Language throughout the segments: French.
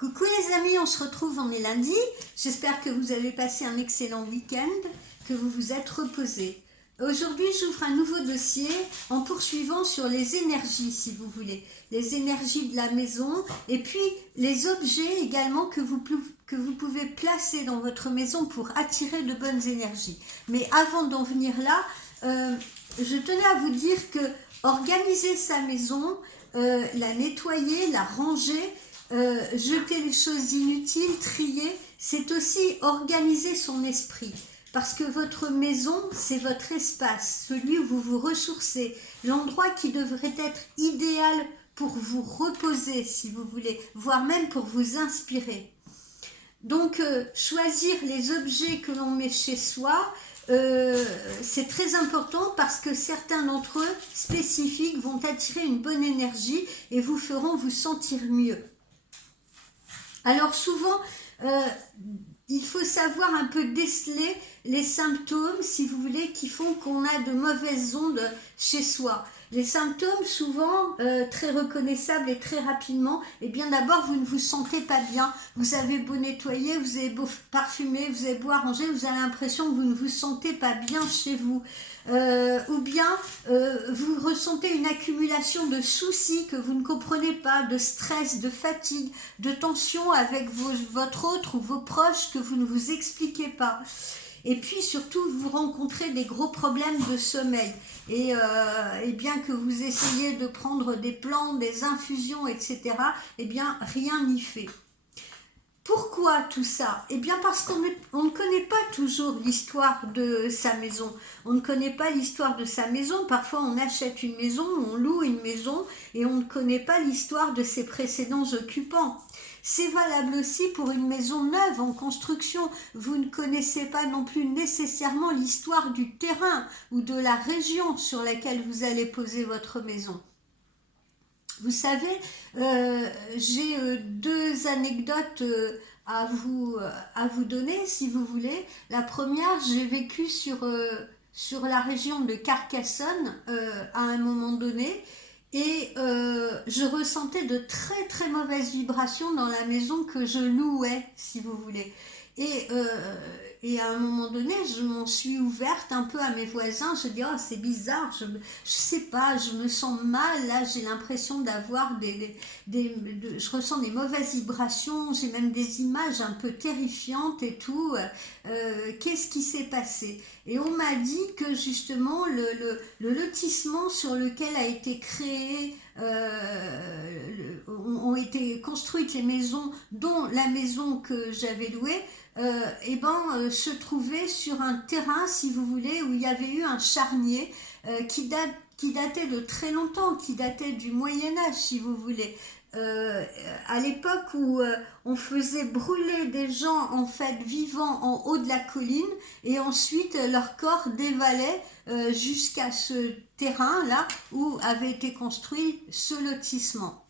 Coucou les amis, on se retrouve, on est lundi. J'espère que vous avez passé un excellent week-end, que vous vous êtes reposés. Aujourd'hui, j'ouvre un nouveau dossier en poursuivant sur les énergies, si vous voulez. Les énergies de la maison et puis les objets également que vous pouvez placer dans votre maison pour attirer de bonnes énergies. Mais avant d'en venir là, je tenais à vous dire que organiser sa maison, la nettoyer, la ranger, jeter les choses inutiles, trier, c'est aussi organiser son esprit. Parce que votre maison, c'est votre espace, celui où vous vous ressourcez, l'endroit qui devrait être idéal pour vous reposer, si vous voulez, voire même pour vous inspirer. Donc, choisir les objets que l'on met chez soi, c'est très important parce que certains d'entre eux, spécifiques, vont attirer une bonne énergie et vous feront vous sentir mieux. Alors souvent, il faut savoir un peu déceler les symptômes, si vous voulez, qui font qu'on a de mauvaises ondes chez soi. Les symptômes, souvent, très reconnaissables et très rapidement, eh bien d'abord, vous ne vous sentez pas bien. Vous avez beau nettoyer, vous avez beau parfumer, vous avez beau arranger, vous avez l'impression que vous ne vous sentez pas bien chez vous. Ou bien vous ressentez une accumulation de soucis que vous ne comprenez pas, de stress, de fatigue, de tension avec votre autre ou vos proches que vous ne vous expliquez pas. Et puis surtout, vous rencontrez des gros problèmes de sommeil. Et bien que vous essayiez de prendre des plantes, des infusions, etc., eh bien rien n'y fait. Pourquoi tout ça? Eh bien parce qu'on ne connaît pas toujours l'histoire de sa maison. On ne connaît pas l'histoire de sa maison. Parfois on achète une maison, on loue une maison et on ne connaît pas l'histoire de ses précédents occupants. C'est valable aussi pour une maison neuve en construction. Vous ne connaissez pas non plus nécessairement l'histoire du terrain ou de la région sur laquelle vous allez poser votre maison. Vous savez, j'ai deux anecdotes à vous donner, si vous voulez. La première, j'ai vécu sur la région de Carcassonne à un moment donné. Et je ressentais de très très mauvaises vibrations dans la maison que je louais, si vous voulez. Et à un moment donné, je m'en suis ouverte un peu à mes voisins. Je dis, oh, c'est bizarre, je sais pas, je me sens mal. Là, j'ai l'impression d'avoir je ressens des mauvaises vibrations. J'ai même des images un peu terrifiantes et tout. Qu'est-ce qui s'est passé? Et on m'a dit que justement, le lotissement sur lequel a été créé, ont été construites les maisons, dont la maison que j'avais louée, se trouvait sur un terrain, si vous voulez, où il y avait eu un charnier qui datait de très longtemps, qui datait du Moyen-Âge, si vous voulez. À l'époque où on faisait brûler des gens en fait vivants en haut de la colline et ensuite leur corps dévalait jusqu'à ce terrain là où avait été construit ce lotissement.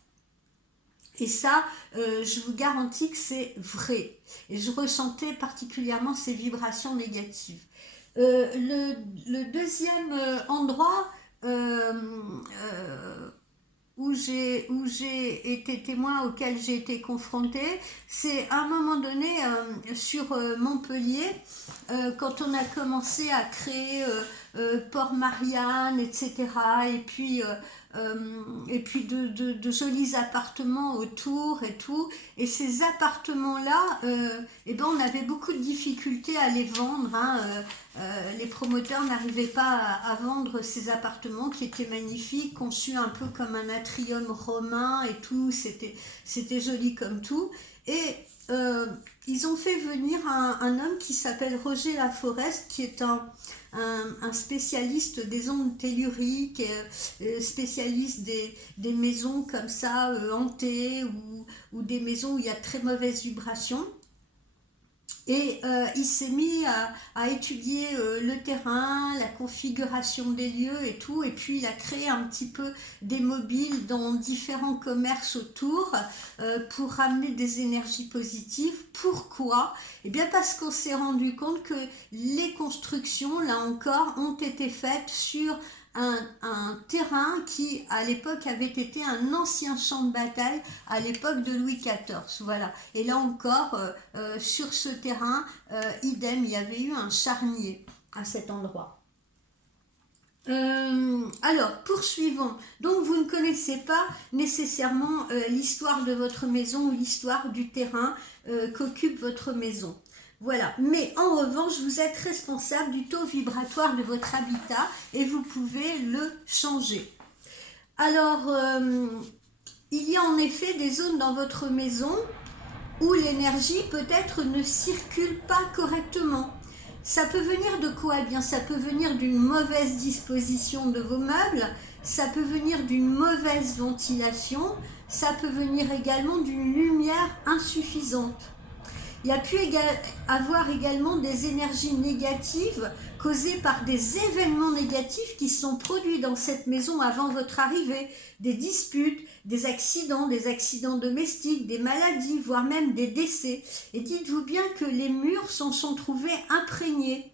Et ça, je vous garantis que c'est vrai. Et je ressentais particulièrement ces vibrations négatives. Le deuxième endroit où j'ai été témoin, auquel j'ai été confrontée, c'est à un moment donné sur Montpellier, quand on a commencé à créer Port-Marianne, etc. Et puis de jolis appartements autour et tout. Et ces appartements-là, on avait beaucoup de difficultés à les vendre. Les promoteurs n'arrivaient pas à vendre ces appartements qui étaient magnifiques, conçus un peu comme un atrium romain et tout. C'était joli comme tout. Et ils ont fait venir un homme qui s'appelle Roger Laforest, qui est un spécialiste des ondes telluriques, spécialiste des maisons comme ça, hantées, ou des maisons où il y a très mauvaise vibration. Et il s'est mis à étudier le terrain, la configuration des lieux et tout, et puis il a créé un petit peu des mobiles dans différents commerces autour pour ramener des énergies positives. Pourquoi? Eh bien parce qu'on s'est rendu compte que les constructions, là encore, ont été faites sur un terrain qui à l'époque avait été un ancien champ de bataille à l'époque de Louis XIV. Voilà. Et là encore, sur ce terrain, idem, il y avait eu un charnier à cet endroit. Alors, poursuivons. Donc, vous ne connaissez pas nécessairement l'histoire de votre maison ou l'histoire du terrain qu'occupe votre maison. Voilà. Mais en revanche, vous êtes responsable du taux vibratoire de votre habitat et vous pouvez le changer. Alors, il y a en effet des zones dans votre maison où l'énergie peut-être ne circule pas correctement. Ça peut venir de quoi? Eh bien, ça peut venir d'une mauvaise disposition de vos meubles, ça peut venir d'une mauvaise ventilation, ça peut venir également d'une lumière insuffisante. Il y a pu avoir également des énergies négatives causées par des événements négatifs qui sont produits dans cette maison avant votre arrivée, des disputes, des accidents domestiques, des maladies, voire même des décès. Et dites-vous bien que les murs s'en sont trouvés imprégnés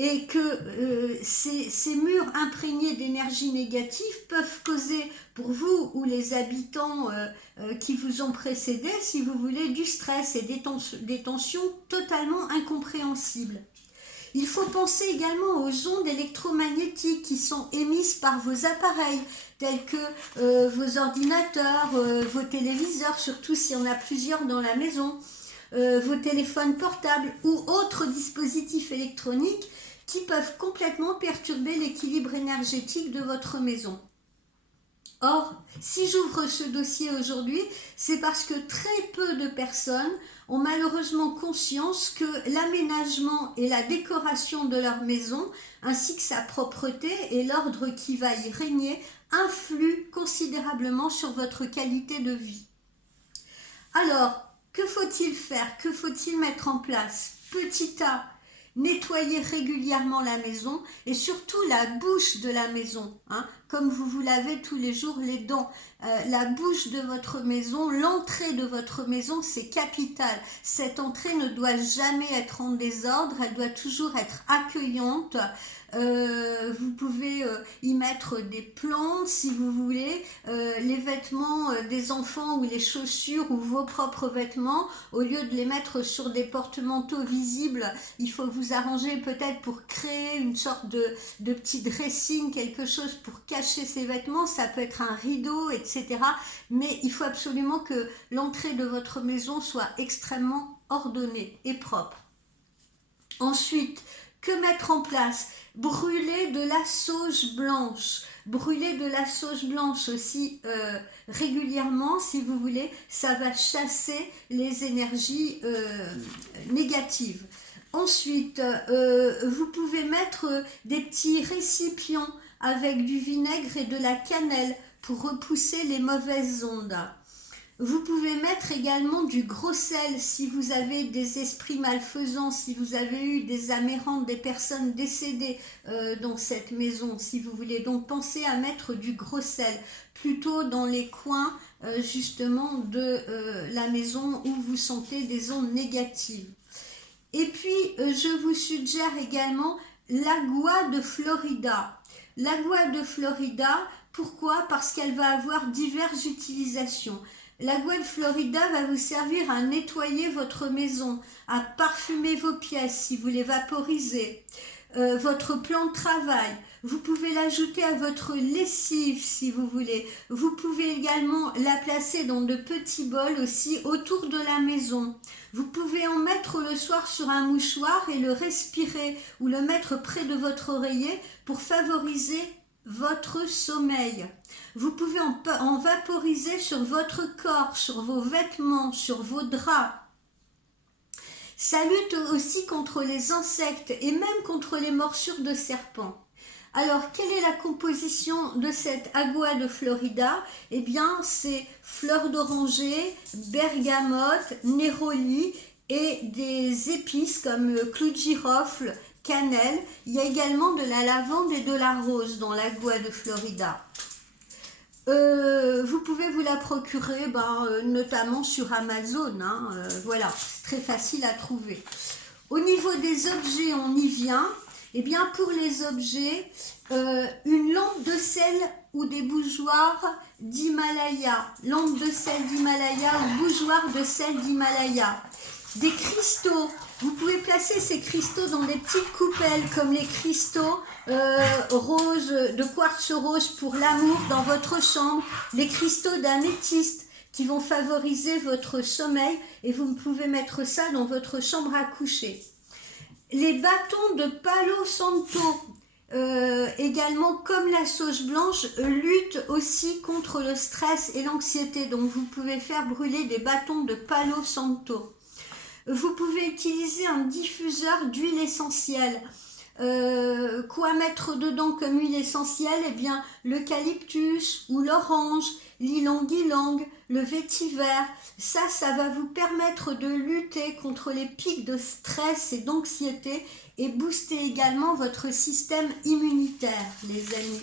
et que ces murs imprégnés d'énergie négative peuvent causer pour vous ou les habitants qui vous ont précédé, si vous voulez, du stress et des tensions totalement incompréhensibles. Il faut penser également aux ondes électromagnétiques qui sont émises par vos appareils, tels que vos ordinateurs, vos téléviseurs, surtout s'il y en a plusieurs dans la maison, vos téléphones portables ou autres dispositifs électroniques qui peuvent complètement perturber l'équilibre énergétique de votre maison. Or, si j'ouvre ce dossier aujourd'hui, c'est parce que très peu de personnes ont malheureusement conscience que l'aménagement et la décoration de leur maison, ainsi que sa propreté et l'ordre qui va y régner, influent considérablement sur votre qualité de vie. Alors, que faut-il faire? Que faut-il mettre en place? Petit A, nettoyez régulièrement la maison et surtout la bouche de la maison, comme vous vous lavez tous les jours les dents. La bouche de votre maison, l'entrée de votre maison, c'est capital. Cette entrée ne doit jamais être en désordre, elle doit toujours être accueillante. Vous pouvez y mettre des plantes si vous voulez, les vêtements des enfants ou les chaussures ou vos propres vêtements, au lieu de les mettre sur des porte-manteaux visibles, il faut vous arranger peut-être pour créer une sorte de petit dressing, quelque chose pour cacher ces vêtements. Ça peut être un rideau, etc. Mais il faut absolument que l'entrée de votre maison soit extrêmement ordonnée et propre. Ensuite, que mettre en place? Brûler de la sauge blanche. Brûler de la sauge blanche aussi régulièrement, si vous voulez, ça va chasser les énergies négatives. Ensuite, vous pouvez mettre des petits récipients avec du vinaigre et de la cannelle pour repousser les mauvaises ondes. Vous pouvez mettre également du gros sel si vous avez des esprits malfaisants, si vous avez eu des amérantes, des personnes décédées dans cette maison, si vous voulez. Donc pensez à mettre du gros sel, plutôt dans les coins justement de la maison où vous sentez des ondes négatives. Et puis je vous suggère également l'agua de Florida. L'agua de Florida, pourquoi? Parce qu'elle va avoir diverses utilisations. L'agua de Florida va vous servir à nettoyer votre maison, à parfumer vos pièces si vous les vaporisez, votre plan de travail. Vous pouvez l'ajouter à votre lessive si vous voulez. Vous pouvez également la placer dans de petits bols aussi autour de la maison. Vous pouvez en mettre le soir sur un mouchoir et le respirer ou le mettre près de votre oreiller pour favoriser votre sommeil. Vous pouvez en vaporiser sur votre corps, sur vos vêtements, sur vos draps. Ça lutte aussi contre les insectes et même contre les morsures de serpents. Alors, quelle est la composition de cette agua de Florida? Eh bien, c'est fleurs d'oranger, bergamote, néroli et des épices comme clou de girofle, cannelle. Il y a également de la lavande et de la rose dans l'agua de Florida. Vous pouvez vous la procurer notamment sur Amazon. Voilà, c'est très facile à trouver. Au niveau des objets, on y vient. Eh bien, pour les objets, une lampe de sel ou des bougeoirs d'Himalaya, lampe de sel d'Himalaya ou bougeoir de sel d'Himalaya. Des cristaux, vous pouvez placer ces cristaux dans des petites coupelles comme les cristaux roses, de quartz rose pour l'amour dans votre chambre, les cristaux d'améthyste qui vont favoriser votre sommeil et vous pouvez mettre ça dans votre chambre à coucher. Les bâtons de Palo Santo, également comme la sauge blanche, luttent aussi contre le stress et l'anxiété. Donc vous pouvez faire brûler des bâtons de Palo Santo. Vous pouvez utiliser un diffuseur d'huile essentielle. Quoi mettre dedans comme huile essentielle? Eh bien, l'eucalyptus ou l'orange, l'ylang-ylang, le vétiver. Ça va vous permettre de lutter contre les pics de stress et d'anxiété et booster également votre système immunitaire, les amis.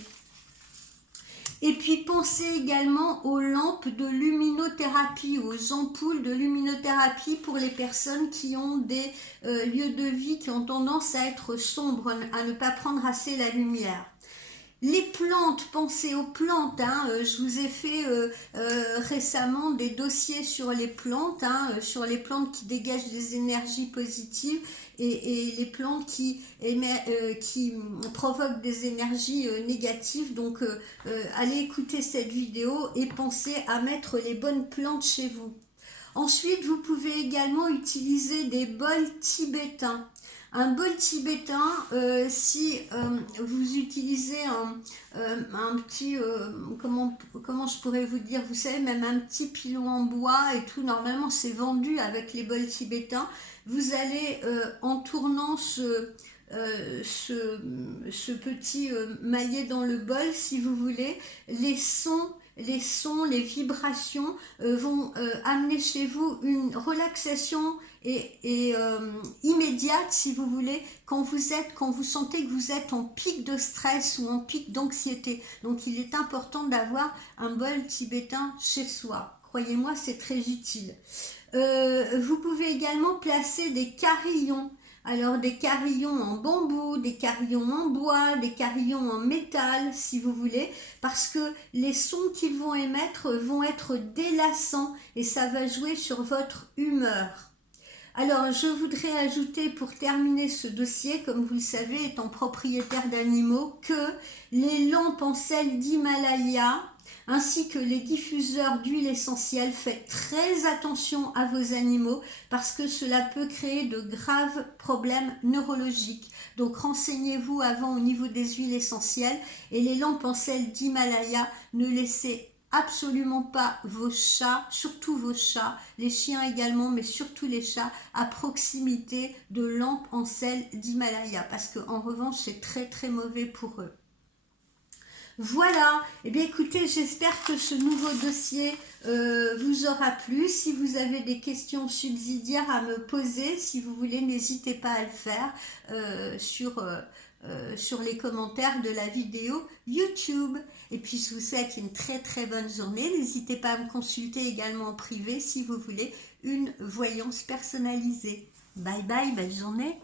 Et puis pensez également aux lampes de luminothérapie, aux ampoules de luminothérapie pour les personnes qui ont des lieux de vie qui ont tendance à être sombres, à ne pas prendre assez la lumière. Les plantes, pensez aux plantes, je vous ai fait récemment des dossiers sur les plantes, sur les plantes qui dégagent des énergies positives et les plantes qui provoquent des énergies négatives. Donc allez écouter cette vidéo et pensez à mettre les bonnes plantes chez vous. Ensuite, vous pouvez également utiliser des bols tibétains. Un bol tibétain, si vous utilisez un petit, comment je pourrais vous dire, vous savez, même un petit pilon en bois et tout, normalement c'est vendu avec les bols tibétains, vous allez en tournant ce petit maillet dans le bol, si vous voulez, les sons, les vibrations vont amener chez vous une relaxation et immédiate, si vous voulez, quand vous sentez que vous êtes en pic de stress ou en pic d'anxiété. Donc il est important d'avoir un bol tibétain chez soi. Croyez-moi, c'est très utile. Vous pouvez également placer des carillons. Alors des carillons en bambou, des carillons en bois, des carillons en métal, si vous voulez, parce que les sons qu'ils vont émettre vont être délassants et ça va jouer sur votre humeur. Alors, je voudrais ajouter pour terminer ce dossier, comme vous le savez, étant propriétaire d'animaux, que les lampes en sel d'Himalaya, ainsi que les diffuseurs d'huile essentielle, faites très attention à vos animaux parce que cela peut créer de graves problèmes neurologiques. Donc renseignez-vous avant au niveau des huiles essentielles et les lampes en sel d'Himalaya, ne laissez absolument pas vos chats, surtout vos chats, les chiens également, mais surtout les chats, à proximité de lampes en sel d'Himalaya parce qu'en revanche c'est très très mauvais pour eux. Voilà, eh bien écoutez, j'espère que ce nouveau dossier vous aura plu. Si vous avez des questions subsidiaires à me poser, si vous voulez, n'hésitez pas à le faire sur les commentaires de la vidéo YouTube. Et puis je vous souhaite une très très bonne journée. N'hésitez pas à me consulter également en privé si vous voulez une voyance personnalisée. Bye bye, belle journée.